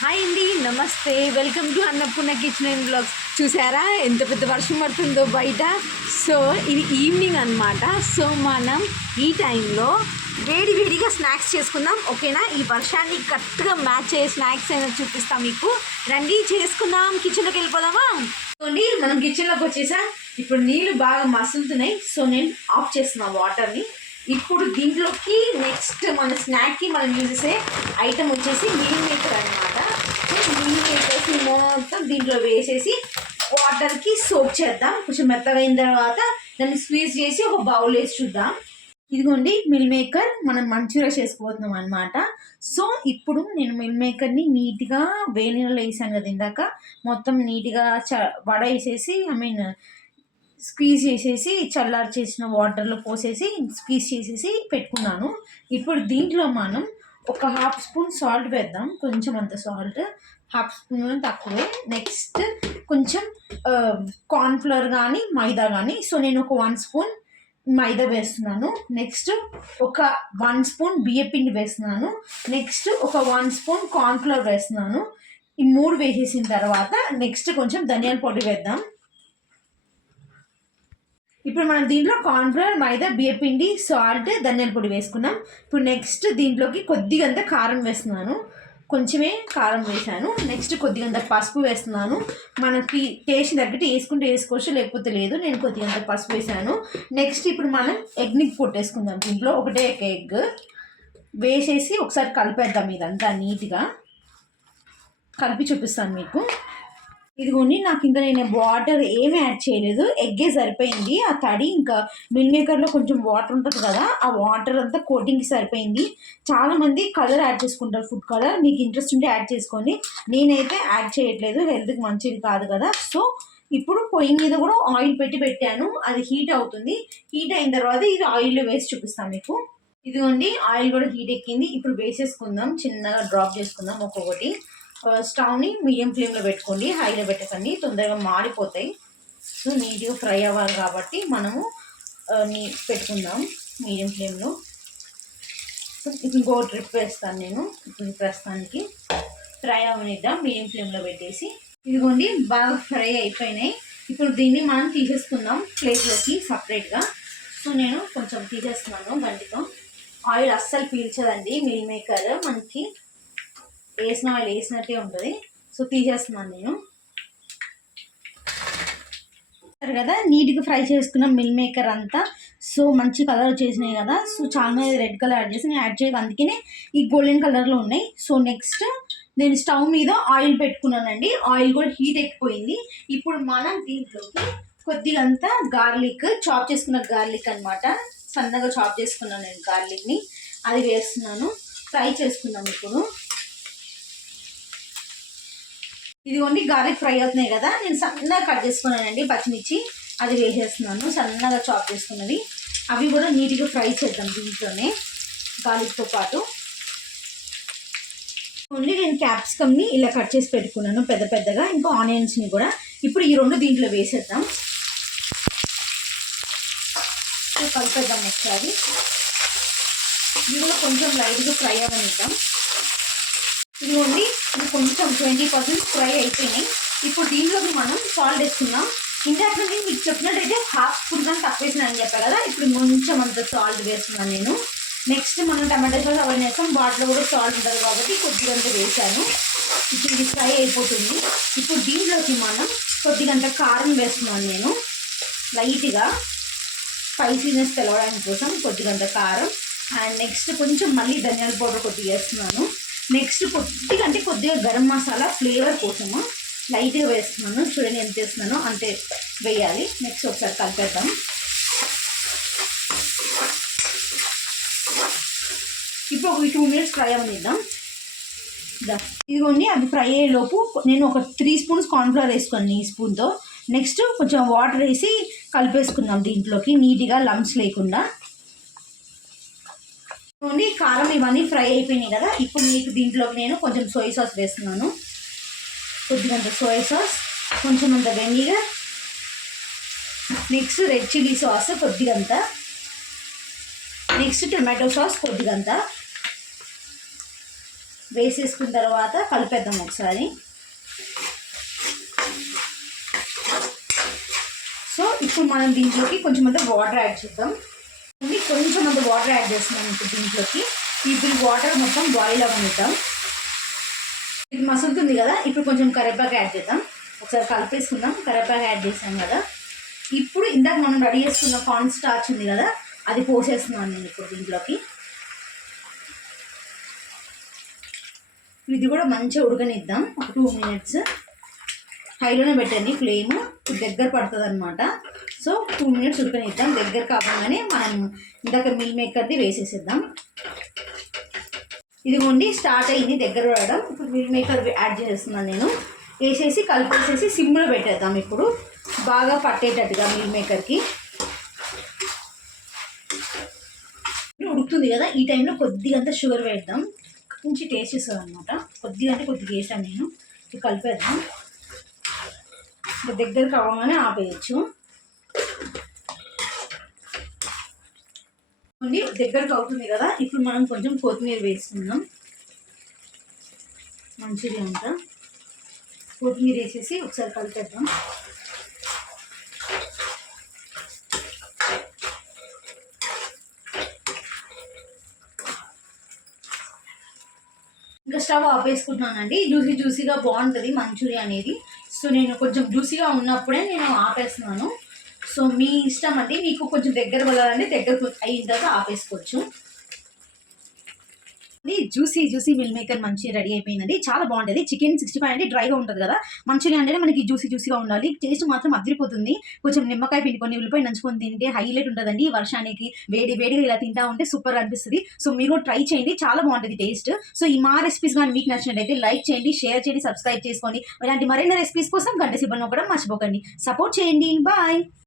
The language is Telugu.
హాయ్ అండి నమస్తే. Welcome to Annapurna kitchen and vlogs. చూసారా? ఎంత పెద్ద వర్షం పడుతుందో బయట. సో ఇది ఈవినింగ్ అన్నమాట. సో మనం ఈ టైంలో వేడి వేడిగా స్నాక్స్ చేసుకుందాం ఓకేనా? ఈ వర్షాన్ని కరెక్ట్గా మ్యాచ్ అయ్యే స్నాక్స్ అయినా చూపిస్తాం మీకు. రండి చేసుకుందాం. కిచెన్లోకి వెళ్ళిపోదామా? చూడండి మనం కిచెన్లోకి వచ్చేసాం? ఇప్పుడు నీళ్ళు బాగా మసులుతున్నాయి. సో నేను ఆఫ్ చేస్తున్నా వాటర్ని. ఇప్పుడు దీంట్లోకి నెక్స్ట్ మన స్నాక్కి మనం యూజ్ చేసే ఐటమ్ వచ్చేసి మీల్ మేకర్ అనమాట మీల్ మేకర్స్ మొత్తం దీంట్లో వేసేసి వాటర్కి సోప్ చేద్దాం. కొంచెం మెత్తగా అయిన తర్వాత దాన్ని స్క్వీజ్ చేసి ఒక బౌల్ వేసి చూద్దాం. ఇదిగోండి మిల్ మేకర్. మనం మంచూరియా చేసుకోబోతున్నాం అనమాట సో ఇప్పుడు నేను మిల్ మేకర్ని నీట్గా వేడి వేసాను కదా ఇందాక. మొత్తం నీట్గా చ వడ వేసేసి ఐ మీన్ స్క్వీజ్ చేసేసి చల్లారి చేసిన వాటర్లో పోసేసి స్క్వీజ్ చేసేసి పెట్టుకున్నాను. ఇప్పుడు దీంట్లో మనం ఒక హాఫ్ స్పూన్ సాల్ట్ వేద్దాం. కొంచెం అంత సాల్ట్ హాఫ్ స్పూన్ తక్కువే. నెక్స్ట్ కొంచెం కార్న్ఫ్లవర్ కానీ మైదా కానీ సో నేను ఒక వన్ స్పూన్ మైదా వేస్తున్నాను. నెక్స్ట్ ఒక వన్ స్పూన్ బియ్యపిండి వేస్తున్నాను. నెక్స్ట్ ఒక వన్ స్పూన్ కార్న్ఫ్లవర్ వేస్తున్నాను. ఈ మూడు వేసేసిన తర్వాత నెక్స్ట్ కొంచెం ధనియాల పొడి వేద్దాం. ఇప్పుడు మనం దీంట్లో కార్న్ఫ్లవర్ మైదా బియ్యపిండి సాల్ట్ ధనియాల పొడి వేసుకున్నాం ఇప్పుడు నెక్స్ట్ దీంట్లోకి కొద్దిగంత కారం వేస్తున్నాను. కొంచెమే కారం వేసాను నెక్స్ట్ కొద్దిగంత పసుపు వేస్తున్నాను. మనకి టేస్ట్ తగ్గట్టు వేసుకుంటే వేసుకోవచ్చు లేకపోతే లేదు. నేను కొద్దిగంత పసుపు వేసాను నెక్స్ట్ ఇప్పుడు మనం ఎగ్ని కొట్టేసుకుందాం దీంట్లో ఒకటే ఒక ఎగ్ వేసేసి ఒకసారి కలిపేద్దాం ఇదంతా నీట్గా. కలిపి చూపిస్తాను మీకు. ఇదిగోండి నాకు ఇంకా నేను వాటర్ ఏమి యాడ్ చేయలేదు. ఎగ్గే సరిపోయింది. ఆ తడి ఇంకా మిల్ మేకర్లో కొంచెం వాటర్ ఉంటుంది కదా ఆ వాటర్ అంతా కోటింగ్కి సరిపోయింది. చాలామంది కలర్ యాడ్ చేసుకుంటారు ఫుడ్ కలర్ మీకు ఇంట్రెస్ట్ ఉంటే యాడ్ చేసుకోండి. నేనైతే యాడ్ చేయట్లేదు. హెల్త్కి మంచిది కాదు కదా. సో ఇప్పుడు పొయ్యి మీద కూడా ఆయిల్ పెట్టి పెట్టాను. అది హీట్ అవుతుంది. హీట్ అయిన తర్వాత ఇది ఆయిల్లో వేసి చూపిస్తాను మీకు. ఇదిగోండి ఆయిల్ కూడా హీట్ ఎక్కింది. ఇప్పుడు వేసేసుకుందాం. చిన్నగా డ్రాప్ చేసుకుందాం ఒక్కొక్కటి. స్టవ్ని మీడియం ఫ్లేమ్లో పెట్టుకోండి. హైలో పెట్టకండి. తొందరగా మాడిపోతాయి సో నీట్గా ఫ్రై అవ్వాలి కాబట్టి మనము నీ పెట్టుకుందాం మీడియం ఫ్లేమ్లో ఇంకో ట్రిప్ వేస్తాను నేను. ప్రస్తుతానికి ఫ్రై అవనిద్దాం. మీడియం ఫ్లేమ్లో పెట్టేసి. ఇదిగోండి బాగా ఫ్రై అయిపోయినాయి. ఇప్పుడు దీన్ని మనం తీసేసుకుందాం ప్లేట్లోకి సపరేట్గా. సో నేను కొంచెం తీసేస్తున్నాను గంటితో. ఆయిల్ అస్సలు పీల్చదండి. మిల్ మేకర్ మనకి వేసిన ఆయిల్ వేసినట్టే ఉంటుంది. సో తీసేస్తున్నాను నేను. కదా నీట్గా ఫ్రై చేసుకున్న మిల్ మేకర్ అంతా. సో మంచి కలర్ వచ్చేసినాయి కదా. సో చాలా రెడ్ కలర్ యాడ్ చేసి నేను యాడ్ చేయక అందుకనే ఈ గోల్డెన్ కలర్లో ఉన్నాయి. సో నెక్స్ట్ నేను స్టవ్ మీద ఆయిల్ పెట్టుకున్నానండి. ఆయిల్ కూడా హీట్ ఎక్కిపోయింది. ఇప్పుడు మనం దీంట్లోకి కొద్దిగా అంతా గార్లిక్ చాప్ చేసుకున్న గార్లిక్ అన్నమాట. సన్నగా చాప్ చేసుకున్నాను నేను గార్లిక్ని. అది వేస్తున్నాను. ఫ్రై చేసుకున్నాను ఇప్పుడు. ఇదిగోండి గార్లిక్ ఫ్రై అవుతున్నాయి కదా. నేను సన్నగా కట్ చేసుకున్నానండి పచ్చిమిర్చి. అది వేసేస్తున్నాను. సన్నగా చాప్ చేసుకున్నది అవి కూడా నీట్గా ఫ్రై చేద్దాం దీంట్లోనే గార్లిక్తో పాటు. ఓన్లీ నేను క్యాప్సికమ్ని ఇలా కట్ చేసి పెట్టుకున్నాను పెద్ద పెద్దగా. ఇంకా ఆనియన్స్ని కూడా. ఇప్పుడు ఈ రెండు దీంట్లో వేసేద్దాం. కలిపేద్దాం ఒకసారి. ఇది కూడా కొంచెం లైట్గా ఫ్రై అవ్వనిద్దాం ఇదిగోండి ఇది కొంచెం ట్వంటీ పర్సెంట్ ఫ్రై అయిపోయినాయి. ఇప్పుడు దీంట్లోకి మనం సాల్ట్ వేసుకుందాం. ఇందాక నేను మీకు చెప్పినట్టయితే హాఫ్ స్పూన్ కానీ తక్కువ అని చెప్పా కదా ఇప్పుడు కొంచెం అంత సాల్ట్ వేస్తున్నాను నేను. నెక్స్ట్ మనం టమాటా సాస్ అవన్నీ వేస్తాం. వాటిలో కూడా సాల్ట్ ఉంటుంది కాబట్టి కొద్దిగంట వేసాను ఇప్పుడు ఇది ఫ్రై అయిపోతుంది. ఇప్పుడు దీంట్లోకి మనం కొద్దిగంత కారం వేస్తున్నాను నేను. లైట్గా స్పైసీనెస్ తెలవడానికి కోసం కొద్దిగంత కారం. అండ్ నెక్స్ట్ కొంచెం మళ్ళీ ధనియాల పౌడర్ కొద్దిగా వేస్తున్నాను. నెక్స్ట్ కొద్దిగా అంటే కొద్దిగా గరం మసాలా ఫ్లేవర్ కోసము? లైట్గా వేస్తున్నాను. చూడండి ఎంత వేస్తున్నానో అంతే వేయాలి. నెక్స్ట్ ఒకసారి కలిపేద్దాం. ఇప్పుడు ఒక టూ మినిట్స్ ఫ్రై అవనిద్దాం. ఇదిగోండి అది ఫ్రై అయ్యేలోపు నేను ఒక త్రీ స్పూన్స్ కార్న్ఫ్లవర్ వేసుకోండి ఈ స్పూన్తో. నెక్స్ట్ కొంచెం వాటర్ వేసి కలిపేసుకుందాం దీంట్లోకి. నీట్గా లమ్స్ లేకుండా. ఇదిగోండి కారం ఇవన్నీ ఫ్రై అయిపోయినాయి కదా ఇప్పుడు మీకు దీంట్లోకి నేను కొంచెం సోయా సాస్ వేస్తున్నాను. కొద్దిగంత సోయా సాస్ కొంచెం అంత vinegar next red chilli sauce కొద్దిగంత next tomato sauce కొద్దిగంత. వేసేసుకున్న తర్వాత కలిపేద్దాం ఒకసారి. సో ఇప్పుడు మనం దీంట్లోకి కొంచెం అంత వాటర్ యాడ్ చేద్దాం. కొంచెం అంత వాటర్ యాడ్ చేస్తున్నాం ఇప్పుడు దీంట్లోకి. ఇప్పుడు వాటర్ మొత్తం బాయిల్ అవ్వనిద్దాం. ఇది మసులుతుంది కదా ఇప్పుడు కొంచెం కరివేపాకు యాడ్ చేద్దాం. ఒకసారి కలిపేసుకుందాం. కరివేపాకు యాడ్ చేసాం కదా. ఇప్పుడు ఇందాక మనం రెడీ చేసుకున్న కార్న్ స్టార్చ్ ఉంది కదా అది పోసేస్తున్నాను నేను ఇప్పుడు దీంట్లోకి. ఇది కూడా మంచిగా ఉడకనిద్దాం. ఒక టూ మినిట్స్ హైలోనే పెట్టండి ఫ్లేమ్. దగ్గర పడుతుంది అనమాట సో టూ మినిట్స్ ఉడకనిద్దాం దగ్గర కాకుండానే మనం ఇందాక మిల్ మేకర్ది వేసేసిద్దాం. ఇదిగోండి స్టార్ట్ అయింది దగ్గర పడడం ఇప్పుడు మిల్ మేకర్ యాడ్ చేస్తున్నాను నేను. వేసేసి కలిపేసేసి సిమ్లో పెట్టేద్దాం ఇప్పుడు. బాగా పట్టేటట్టుగా మిల్ మేకర్కి ఉడుకుతుంది కదా ఈ టైంలో కొద్దిగా అంతా షుగర్ వేద్దాం. కొంచెం టేస్ట్ ఇస్తుంది అనమాట కొద్దిగా అంటే కొద్దిగా వేసాను నేను. ఇది కలిపేద్దాం. దగ్గర కావగానే అవ్వగానే ఆపేయచ్చు. ఉంది దగ్గరకు అవుతుంది కదా ఇప్పుడు మనం కొంచెం కొత్తిమీర వేసుకుందాం. మంచిది అంట. కొత్తిమీర వేసేసి ఒకసారి కలిపేద్దాం. ఇంకా స్టవ్ ఆపేసుకుంటున్నానండి. జ్యూసీ జ్యూసీగా బాగుంటుంది మంచూరియా అనేది. సో నేను కొంచెం జ్యూసీగా ఉన్నప్పుడే నేను ఆపేస్తున్నాను. సో మీ ఇష్టం అండి. మీకు కొంచెం దగ్గర వెళ్ళాలంటే దగ్గర అయిన తర్వాత ఆపేసుకోవచ్చు. జ్యూసీ జ్యూసీ మిల్ మేకర్ మంచి రెడీ అయిపోయిందండి. చాలా బాగుంటుంది. చికెన్ సిక్స్టీ ఫైవ్ అంటే డ్రైగా ఉంటుంది కదా. మంచిగా అంటే మనకి జ్యూసీ జ్యూసీగా ఉండాలి. టేస్ట్ మాత్రం అదిరిపోతుంది. కొంచెం నిమ్మకాయ పిండుకొని ఉల్లిపాయ నంచుకొని తింటే హైలైట్ ఉంటుందండి. వర్షానికి వేడి వేడిగా ఇలా తింటా ఉంటే సూపర్ అనిపిస్తుంది. సో మీరు ట్రై చేయండి. చాలా బాగుంటుంది టేస్ట్. సో ఈ మా రెసిపీస్ కానీ మీకు నచ్చినట్టయితే లైక్ చేయండి షేర్ చేయండి సబ్స్క్రైబ్ చేసుకోండి. ఇలాంటి మరైన రెసిపీస్ కోసం గంట సిబ్బల్ నొక్కడం మర్చిపోకండి. సపోర్ట్ చేయండి. బాయ్.